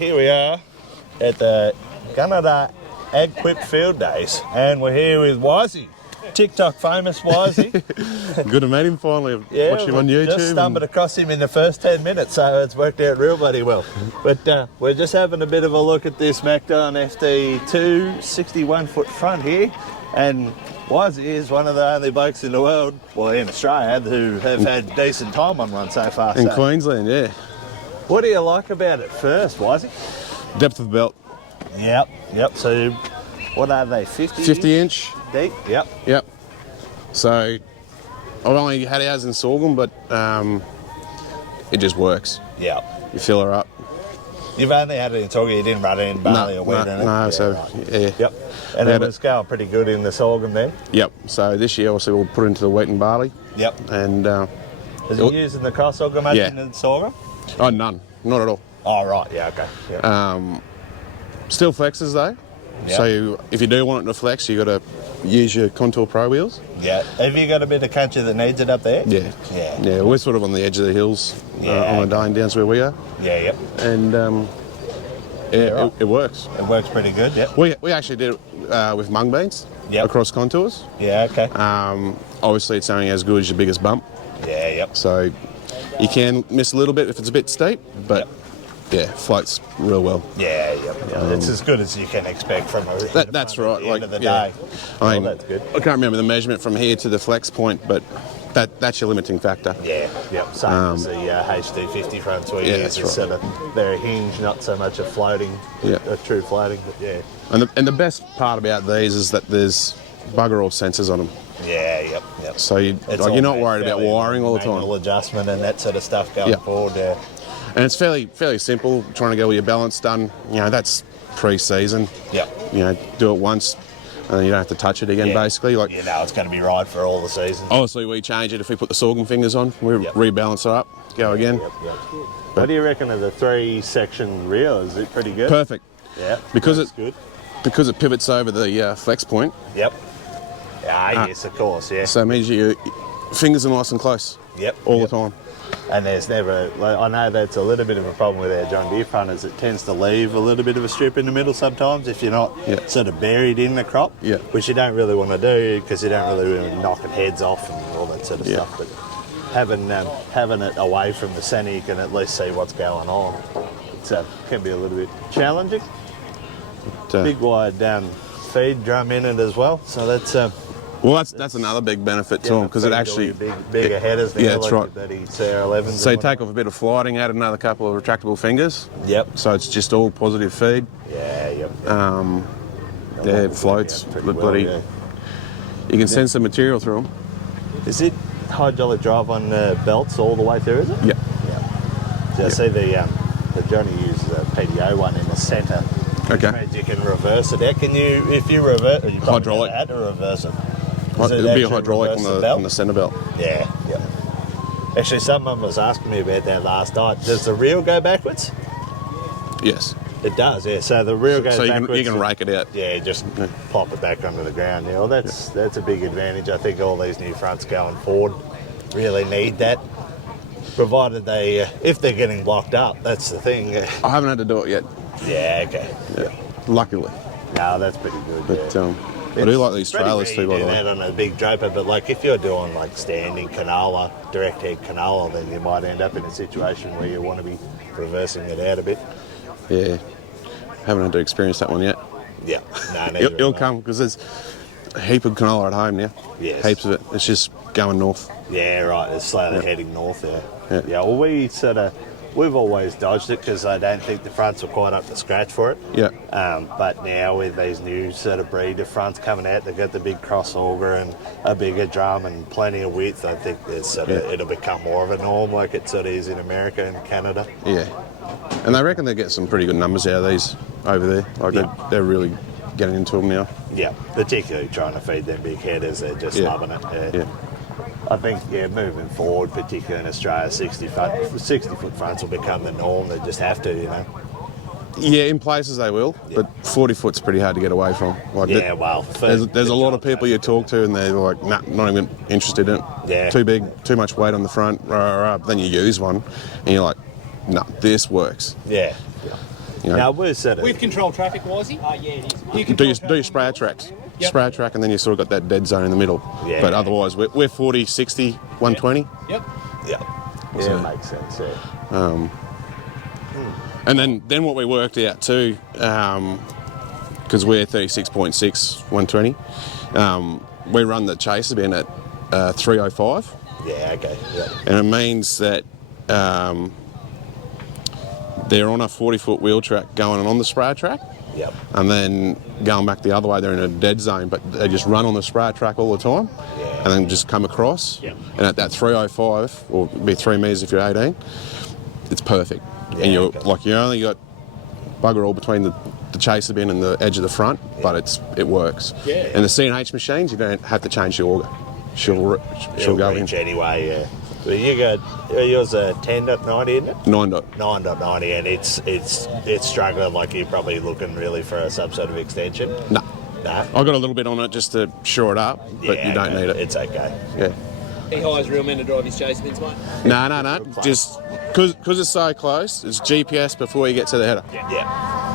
here we are at the Canada AgQuip Field Days, and we're here with Wisey, TikTok famous Wisey. Good to meet him finally. Watch him on YouTube. Just stumbled across him in the first 10 minutes, so it's worked out real bloody well. But we're just having a bit of a look at this Macdon FD261 foot front here, and Wisey is one of the only blokes in the world, well in Australia, who have had decent time on one so far. In Queensland, yeah. What do you like about it first, Wisey? Depth of belt. Yep. So, what are they, 50? 50 inch. Deep? Yep. So, I've only had ours in sorghum, but it just works. Yep. You fill her up. You've only had it in sorghum, you didn't run it in barley or wheat in it? No, so, right. yeah. Yep. And it was going pretty good in the sorghum then? Yep. So, this year, also, we'll put it into the wheat and barley. Yep. And is it using the cross sorghum in the sorghum? Oh, none. Not at all. Oh, right. Yeah, okay. Yep. Still flexes, though. Yep. So, if you do want it to flex, you've got to use your Contour Pro wheels. Yeah. Have you got a bit of country that needs it up there? Yeah. Yeah, we're sort of on the edge of the hills on the dying downs where we are. Yeah, yep. And it works. It works pretty good, yep. We actually did it with mung beans across contours. Yeah, okay. Obviously, it's only as good as your biggest bump. Yeah, yep. So you can miss a little bit if it's a bit steep, but floats real well. Yeah. It's as good as you can expect from a that's right. End of the day. I mean, that's good. I can't remember the measurement from here to the flex point, but that's your limiting factor. Yeah, yep. Same as the HD50 fronts where it's sort of very hinged, not so much a floating, a true floating, but yeah. And the best part about these is that there's bugger all sensors on them. Yeah, yep. So you're not worried about wiring all the time. Manual adjustment and that sort of stuff going forward. Yeah. And it's fairly simple. Trying to get all your balance done, that's pre-season. Yep. Do it once, and you don't have to touch it again. Basically, like it's going to be right for all the seasons. Obviously, we change it if we put the sorghum fingers on. We rebalance it up, go again. Yep. What do you reckon of the 3-section reel? Is it pretty good? Perfect. Yeah. Because it pivots over the flex point. Yep. Yes, of course. Yeah. So it means your fingers are nice and close. Yep. All the time. And there's never, I know that's a little bit of a problem with our John Deere fronters. It tends to leave a little bit of a strip in the middle sometimes if you're not sort of buried in the crop, which you don't really want to do because you don't really want to knock heads off and all that sort of stuff. But having it away from the centre, you can at least see what's going on. It can be a little bit challenging. Big wide down feed drum in it as well, so that's... that's another big benefit to them because it actually bigger headers. That's right. CR11s. So you take off a bit of flighting, add another couple of retractable fingers. Yep. So it's just all positive feed. Yep. It floats. Bloody. You can sense the material through them. Is it hydraulic drive on the belts all the way through? Is it? Yeah. So I see the Johnny uses a PDO one in the centre. Okay. Which means you can reverse it. Can you, if you reverse it, you hydraulic. Had to reverse it. It'll be a hydraulic on the centre belt. Yeah. Actually, someone was asking me about that last night. Does the reel go backwards? Yes. It does, yeah. So the reel goes backwards. So you can rake it out. Yeah, just pop it back onto the ground. Yeah, well, that's a big advantage. I think all these new fronts going forward really need that. Provided if they're getting blocked up, that's the thing. I haven't had to do it yet. Yeah, okay. Yeah. Luckily. No, that's pretty good. But I do like these trailers too, by the way. That on a big draper, but like if you're doing like standing canola, direct head canola, then you might end up in a situation where you want to be reversing it out a bit. Yeah, haven't had to experience that one yet. Yeah, no, it'll come because there's a heap of canola at home now. Yes, heaps of it. It's just going north. Yeah, right. It's slowly heading north. Yeah. Well, we've always dodged it because I don't think the fronts were quite up to scratch for it. Yeah. But now with these new sort of breeder fronts coming out, they've got the big crossover and a bigger drum and plenty of width. I think there's it'll become more of a norm like it sort of is in America and Canada. Yeah. And they reckon they get some pretty good numbers out of these over there. Like they're really getting into them now. Yeah, particularly trying to feed them big headers. They're just loving it. Yeah. I think, moving forward, particularly in Australia, 60-foot fronts will become the norm. They just have to, Yeah, in places they will, but 40 foot's pretty hard to get away from. Like there's a lot of people you talk to and they're like, nah, not even interested in it. Yeah. Too big, too much weight on the front, Then you use one and you're like, nah, this works. Yeah. You know, now we're sort of... With control traffic, Wisey? Yeah, it is. do your sprayer tracks. Yep. Sprayer track, and then you sort of got that dead zone in the middle. Yeah. But otherwise, we're 40, 60, 120. Yep. Yep. Yeah, So, it makes sense, yeah. And then what we worked out too, because we're 36.6, 120, we run the chaser bin at 305. Yeah, okay. Yeah. And it means that they're on a 40-foot wheel track going on the sprayer track. Yep. And then going back the other way, they're in a dead zone, but they just run on the sprayer track all the time. Yeah. And then just come across. Yep. And at that 305, or it'd be 3 metres if you're 18, it's perfect. Yeah, and okay. you only got bugger all between the chaser bin and the edge of the front, but it works. Yeah. And the C&H machines, you don't have to change the auger. She'll go in. Anyway, yeah. Well, yours a 10.90, isn't it? 9.90, and it's struggling. Like you're probably looking really for some sort of extension. No. Nah. I got a little bit on it just to shore it up, but Yeah, you don't okay. need it. It's okay. Yeah. He hires real men to drive his chaser bins, mate. No. Just because it's so close, it's GPS before you get to the header. Yeah.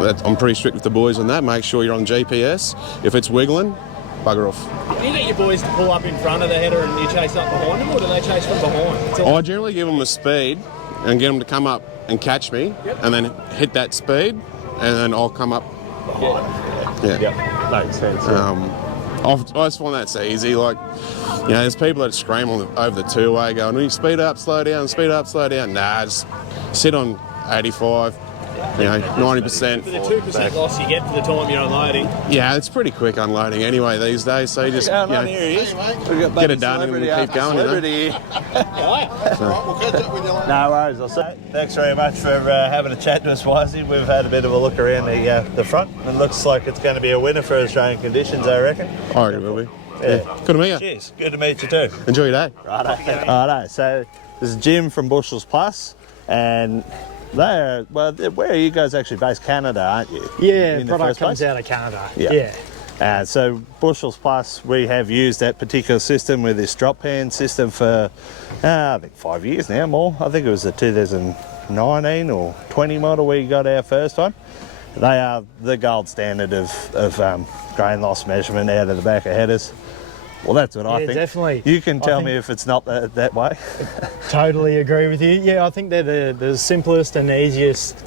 Yep. I'm pretty strict with the boys on that. Make sure you're on GPS. If it's wiggling, bugger off. Do you get your boys to pull up in front of the header and you chase up behind them, or do they chase from behind? I generally give them a speed and get them to come up and catch me, and then hit that speed, and then I'll come up. Yeah. Yep. Makes sense. I just find that's easy. Like, you know, there's people that scream over the two-way going, "Will you speed up, slow down, speed up, slow down?" Nah, just sit on 85. You know, 90%. For the 2% loss you get for the time you're unloading. Yeah, it's pretty quick unloading anyway these days. So you just Here he is. get it done and keep going. You know? No worries. I'll say. Thanks very much for having a chat to us, Wisey. We've had a bit of a look around the front. It looks like it's going to be a winner for Australian conditions, I reckon. I reckon it will be. Yeah. Good to meet you. Cheers. Good to meet you too. Enjoy your day. Righto. So this is Jim from Bushel Plus, and where are you guys actually based? Canada, aren't you? Yeah, In the product first comes place? out of Canada. Yeah. Yeah. So Bushels Plus, we have used that particular system with this drop pan system for, I think 5 years now, more. I think it was the 2019 or 20 model we got our first one. They are the gold standard of grain loss measurement out of the back of headers. Well, that's what I think. Definitely. You can tell me if it's not that way. Totally agree with you. Yeah, I think they're the simplest and easiest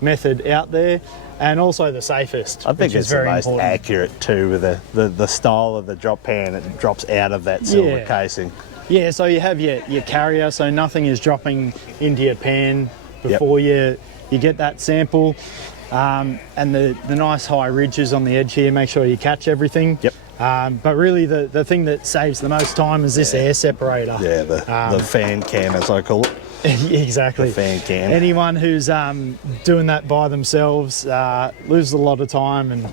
method out there, and also the safest. I think which it's is very the most important. accurate too, with the style of the drop pan. It drops out of that silver casing. Yeah, so you have your carrier, so nothing is dropping into your pan before you get that sample. And the nice high ridges on the edge here, make sure you catch everything. Yep. But really the thing that saves the most time is this air separator. Yeah, the fan can, as I call it. Exactly. The fan can. Anyone who's doing that by themselves loses a lot of time and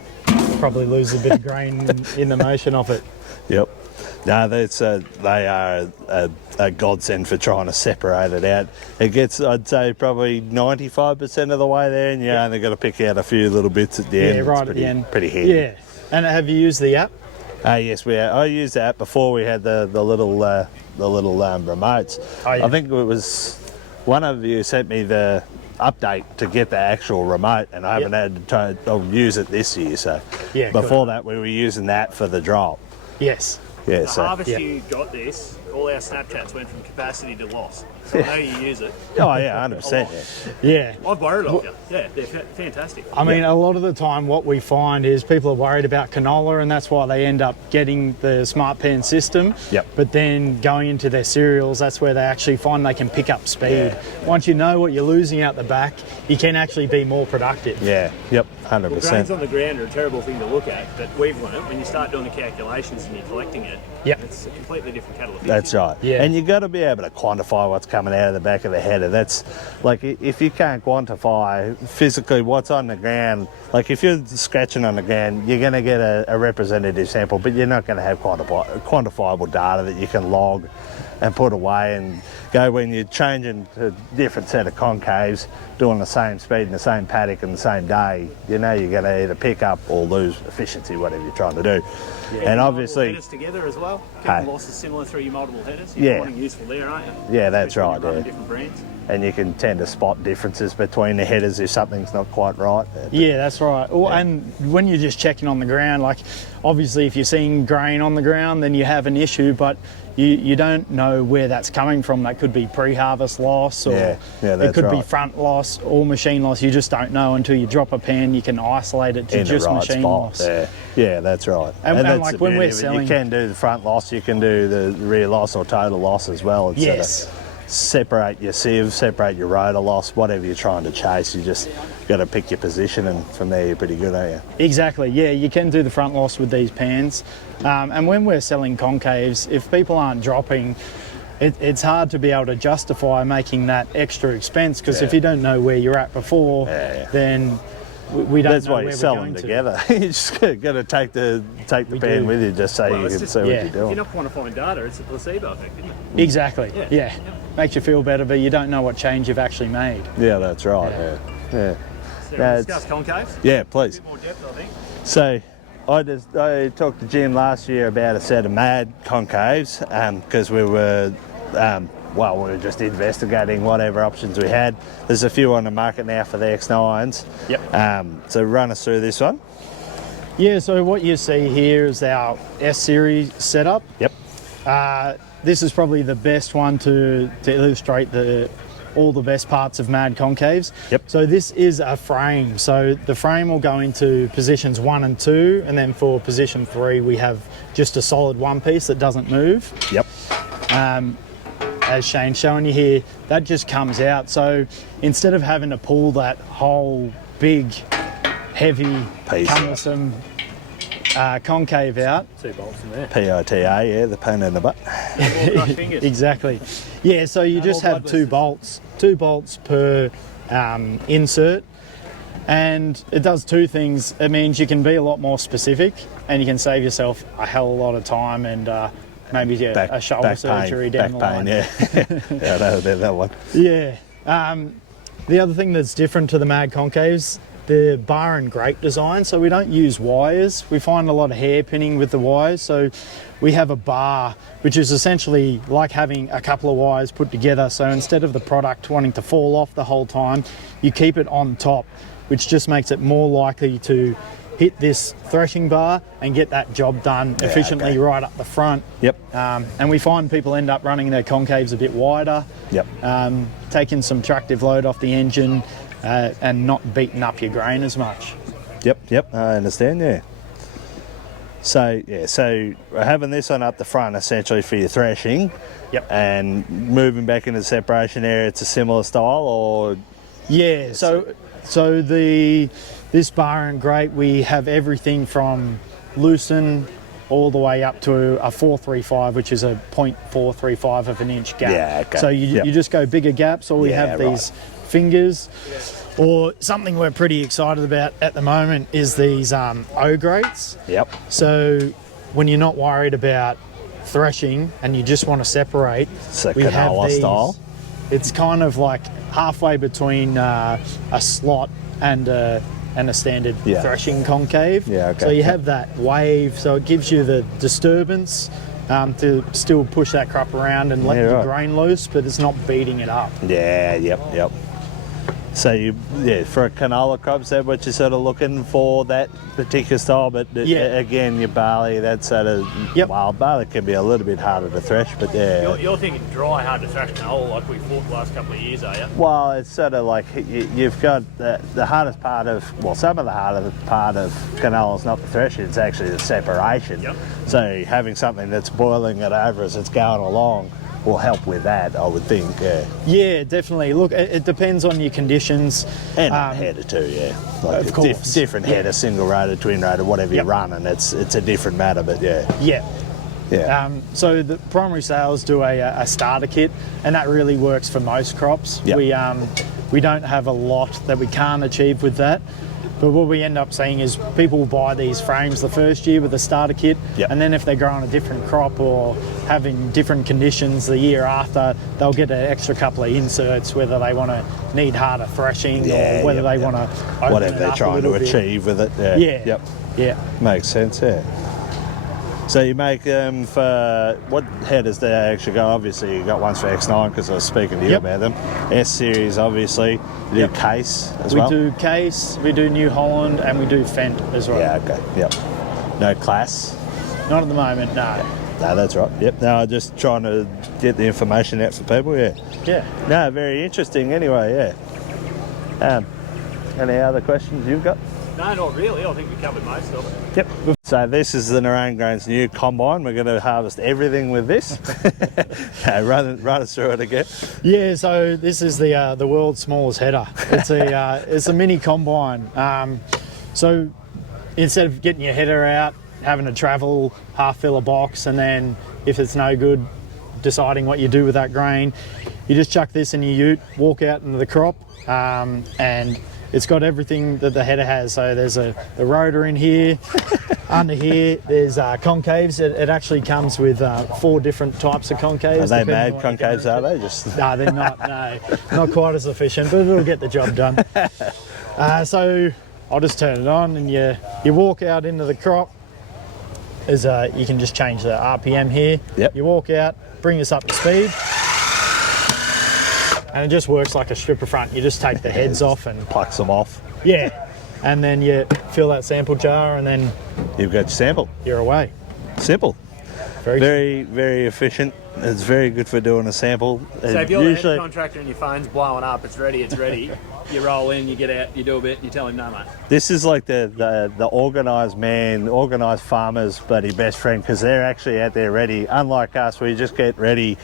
probably lose a bit of grain in the motion of it. Yep. No, they are a godsend for trying to separate it out. It gets, I'd say, probably 95% of the way there, and you only got to pick out a few little bits at the end. Yeah, It's right at the end. Pretty handy. Yeah. And have you used the app? Yes, I used that before we had the little remotes. Oh, yeah. I think it was one of you sent me the update to get the actual remote, and I haven't had to use it this year. So Yeah, before that, we were using that for the drop. Yes. Yeah, The so harvest you got this, all our Snapchats went from capacity to loss. So I know you use it. oh yeah, 100%. Yeah. I've worried of you. Yeah, they're fantastic. I mean, a lot of the time what we find is people are worried about canola, and that's why they end up getting the smart pan system. Yep. But then going into their cereals, that's where they actually find they can pick up speed. Yeah. Once you know what you're losing out the back, you can actually be more productive. Yeah, yep, Well, grains 100%. on the ground are a terrible thing to look at, but we've learned when you start doing the calculations and you're collecting it, Yep. it's a completely different kettle of fish. That's right. Yeah. And you've got to be able to quantify what's coming out of the back of the header. That's like, if you can't quantify physically what's on the ground, like if you're scratching on the ground, you're going to get a representative sample, but you're not going to have quantifiable data that you can log and put away and go when you're changing to a different set of concaves, doing the same speed in the same paddock in the same day. You know you're going to either pick up or lose efficiency, whatever you're trying to do. And obviously, All headers together as well. keeping losses similar through your multiple headers. Yeah. You're finding useful there, aren't you? Yeah, that's Especially right, when you're running yeah. different brands. And you can tend to spot differences between the headers if something's not quite right. Yeah, that's right. And when you're just checking on the ground, like obviously if you're seeing grain on the ground, then you have an issue, but you don't know where that's coming from. That could be pre-harvest loss, or Yeah, it could be right. front loss or machine loss. You just don't know until you drop a pan. You can isolate it to In just the right machine spot. loss. Yeah, that's right. And that's like the when we're beauty of it. selling- you can do the front loss, you can do the rear loss or total loss as well. It's Yes. separate your sieve, separate your rotor loss, whatever you're trying to chase. You just got to pick your position, and from there you're pretty good, aren't you? Exactly, yeah, you can do the front loss with these pans. And when we're selling concaves, if people aren't dropping, it's hard to be able to justify making that extra expense, because if you don't know where you're at before, then we don't That's know why where you sell we're them going together. You just got to take the pan do. with you, just so you it's can just- see what yeah. you're If doing. you're not quantifying data, it's a placebo effect, isn't it? Exactly, yeah. Makes you feel better, but you don't know what change you've actually made. Yeah, that's right. Yeah. So Yeah, discuss concaves. Yeah, please. A bit more depth, I think. So I talked to Jim last year about a set of mad concaves because we were we were just investigating whatever options we had. There's a few on the market now for the X9s. Yep. So run us through this one. Yeah, so what you see here is our S-Series setup. Yep. This is probably the best one to illustrate all the best parts of mad concaves. Yep. So this is a frame. So the frame will go into positions 1 and 2, and then for position 3 we have just a solid one piece that doesn't move. Yep. As Shane's showing you here, that just comes out. So instead of having to pull that whole big, heavy, Piece. cumbersome concave out. 2 bolts in there. PITA, yeah, the pain in the butt. All crushed fingers. Exactly. Yeah, so you just have two bolts per insert, and it does two things. It means you can be a lot more specific, and you can save yourself a hell of a lot of time and maybe a shoulder surgery down the line. Yeah. Yeah, I know about that one. Yeah. The other thing that's different to the Mad Concaves, the bar and grate design. So we don't use wires. We find a lot of hairpinning with the wires. So we have a bar, which is essentially like having a couple of wires put together. So instead of the product wanting to fall off the whole time, you keep it on top, which just makes it more likely to hit this threshing bar and get that job done efficiently right up the front. Yep. And we find people end up running their concaves a bit wider, Yep. taking some tractive load off the engine and not beating up your grain as much. Yep, I understand, yeah. So we're having this one up the front essentially for your threshing. Yep. And moving back into the separation area, it's a similar style, or? Yeah, so this bar and grate, we have everything from loosen all the way up to a 435, which is a 0.435 of an inch gap. Yeah, okay. So you just go bigger gaps, or we have these fingers. Or something we're pretty excited about at the moment is these O grates. Yep. So when you're not worried about threshing and you just want to separate, So we have canola these. style. It's kind of like halfway between a slot and a standard threshing concave. Yeah, okay. So you have that wave, so it gives you the disturbance to still push that crop around and let the grain loose, but it's not beating it up. Yeah, yep. So for a canola crop, is that what you're sort of looking for, that particular style? But again, your barley, that sort of wild barley can be a little bit harder to thresh, but You're thinking dry, hard to thrash canola like we fought the last couple of years, are you? Well, it's sort of like you've got the hardest part of, some of the hardest part of canola is not the threshing, it's actually the separation. Yep. So having something that's boiling it over as it's going along will help with that, I would think. Yeah, definitely. Look, it depends on your conditions. And header too, Like of course. Different header, single rotor, twin rotor, whatever you're running, it's a different matter, but Yeah. So the primary sales do a starter kit, and that really works for most crops. Yep. We don't have a lot that we can't achieve with that. But what we end up seeing is people will buy these frames the first year with a starter kit, and then if they're growing a different crop or having different conditions the year after, they'll get an extra couple of inserts, whether they want to need harder threshing or whether they want to open whatever it they're up trying a to little bit. achieve with it. Yeah. Makes sense, So you make them for, what headers do they actually go? Obviously you got ones for X9 because I was speaking to you about them. S series obviously. You do case as well? We do case, we do New Holland, and we do Fent as well. Yeah, okay, yep. No class? Not at the moment, no. No, that's right. Yep. No, I'm just trying to get the information out for people. Yeah. Yeah. No, very interesting. Anyway, yeah. Any other questions you've got? No, not really. I think we covered most of it. Yep. So this is the Naranggrain's new combine. We're going to harvest everything with this. Run us through it again. Yeah. So this is the world's smallest header. It's a mini combine. So instead of getting your header out, having to travel, half fill a box, and then if it's no good, deciding what you do with that grain, you just chuck this in your ute, walk out into the crop, and it's got everything that the header has. So there's the rotor in here. Under here, there's concaves. It actually comes with 4 different types of concaves. Are they mad concaves, are they? No, they're not. No, not quite as efficient, but it'll get the job done. So I'll just turn it on, and you walk out into the crop. You can just change the RPM here. Yep. You walk out, bring this up to speed, and it just works like a stripper front. You just take the heads off and plucks them off. Yeah, and then you fill that sample jar, and then you've got your sample. You're away. Simple. Very, very efficient. It's very good for doing a sample. So if you're the head contractor and your phone's blowing up, it's ready. You roll in, you get out, you do a bit, you tell him no, mate. This is like the organised man, organised farmer's buddy best friend, because they're actually out there ready. Unlike us, we just get ready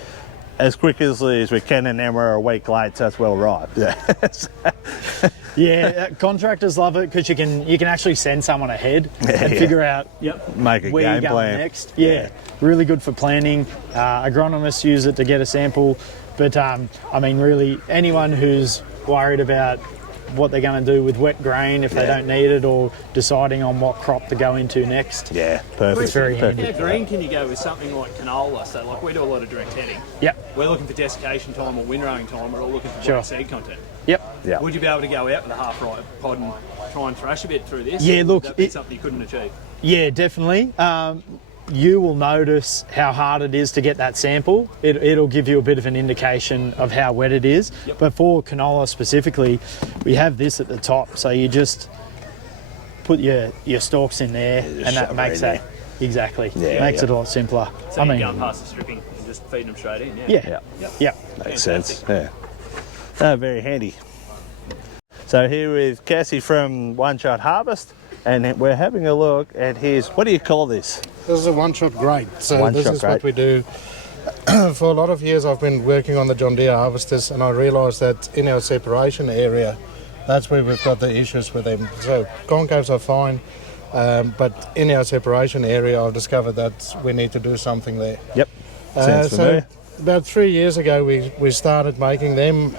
as quickly as we can, and then we're a week late, so it's well right. Yeah, contractors love it because you can actually send someone ahead and figure out make a where game you're going plan next. Yeah, really good for planning. Agronomists use it to get a sample, but I mean, really, anyone who's worried about what they're going to do with wet grain if they don't need it, or deciding on what crop to go into next. Yeah, perfect. It's very handy. How green can you go with something like canola? So like we do a lot of direct heading. Yep. We're looking for desiccation time or windrowing time. We're all looking for white seed content. Yep. Would you be able to go out with a half ripe pod and try and thrash a bit through this? Yeah, look, would that be something you couldn't achieve? Yeah, definitely. You will notice how hard it is to get that sample. It'll give you a bit of an indication of how wet it is. Yep. But for canola specifically, we have this at the top. So you just put your stalks in there, and that makes that makes it a lot simpler. So you're going past the stripping and just feeding them straight in. Yeah. Makes sense. Yeah. Very handy. So here with Kassie from One Shot Harvest, and we're having a look at his, what do you call this? This is a one-shot grate. So this is what we do. For a lot of years I've been working on the John Deere harvesters, and I realised that in our separation area, that's where we've got the issues with them. So concaves are fine, but in our separation area I've discovered that we need to do something there. Yep. So about 3 years ago we started making them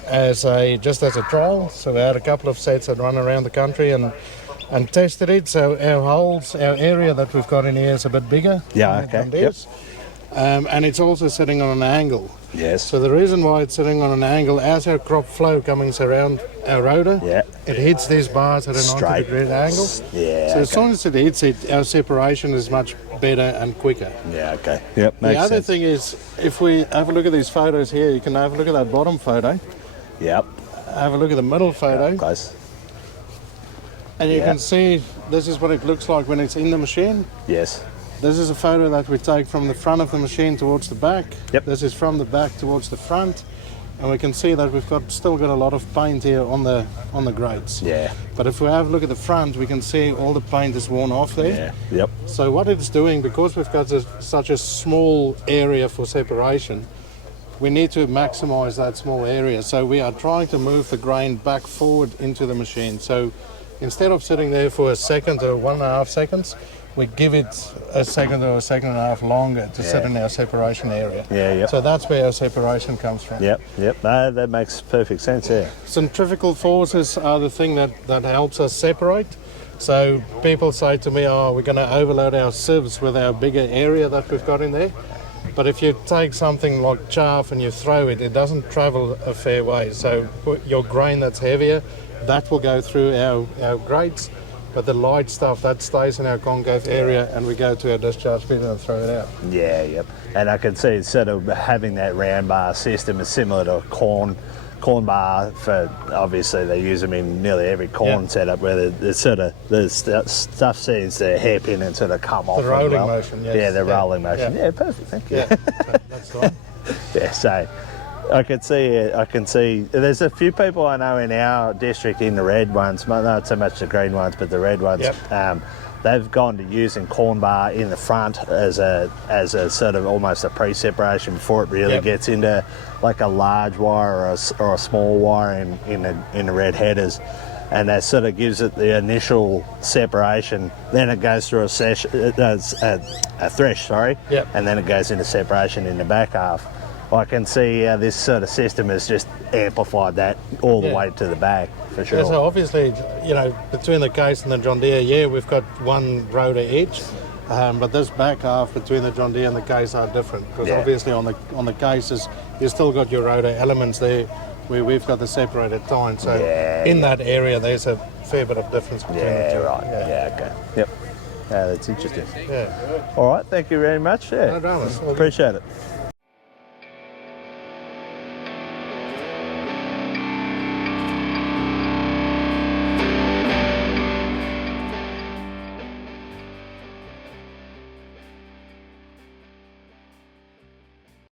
just as a trial. So we had a couple of sets that run around the country and tested it. So our area that we've got in here is a bit bigger. Yeah, okay. Yep. And it's also sitting on an angle. Yes. So the reason why it's sitting on an angle, as our crop flow comes around our rotor, it hits these bars at a 90-degree angle. Yeah. So as soon as it hits it, our separation is much better and quicker. Yeah, okay. Yep, makes The other sense. thing is, if we have a look at these photos here, you can have a look at that bottom photo. Yep. Have a look at the middle photo. Close. And you can see this is what it looks like when it's in the machine. Yes. This is a photo that we take from the front of the machine towards the back. Yep. This is from the back towards the front. And we can see that we've still got a lot of paint here on the grates. Yeah. But if we have a look at the front, we can see all the paint is worn off there. Yeah. Yep. So what it's doing, because we've got such a small area for separation, we need to maximize that small area. So we are trying to move the grain back forward into the machine. So instead of sitting there for a second or 1.5 seconds, we give it a second or a second and a half longer to sit in our separation area. Yeah, yep. So that's where our separation comes from. Yep. No, that makes perfect sense, yeah. Centrifugal forces are the thing that helps us separate. So people say to me, we're going to overload our sieves with our bigger area that we've got in there. But if you take something like chaff and you throw it, it doesn't travel a fair way. So your grain that's heavier, that will go through our grates. but the light stuff that stays in our concave area, and we go to our discharge bin and throw it out. Yeah, yep. And I can see sort of having that round bar system is similar to a corn bar. For obviously they use them in nearly every corn setup, where the sort of the stuff sees the hairpin and sort of come off. The rolling motion, yes. Yeah, the rolling motion. Yeah, perfect. Thank you. Yeah, that's the one. Yeah, so I can see there's a few people I know in our district in the red ones, not so much the green ones, but the red ones. Yep. They've gone to using corn bar in the front as a sort of almost a pre-separation before it really gets into like a large wire or a small wire in the red headers, and that sort of gives it the initial separation. Then it goes through a thresh, and then it goes into separation in the back half. I can see how this sort of system has just amplified that all the way to the back, for sure. Yeah, so obviously, you know, between the case and the John Deere, we've got one rotor each, but this back half between the John Deere and the case are different, because obviously on the cases, you've still got your rotor elements there, where we've got the separated tine. So in that area, there's a fair bit of difference between the two. Right. Yeah, okay. Yep. Yeah, that's interesting. Yeah. All right, thank you very much. Yeah. No dramas. Appreciate it.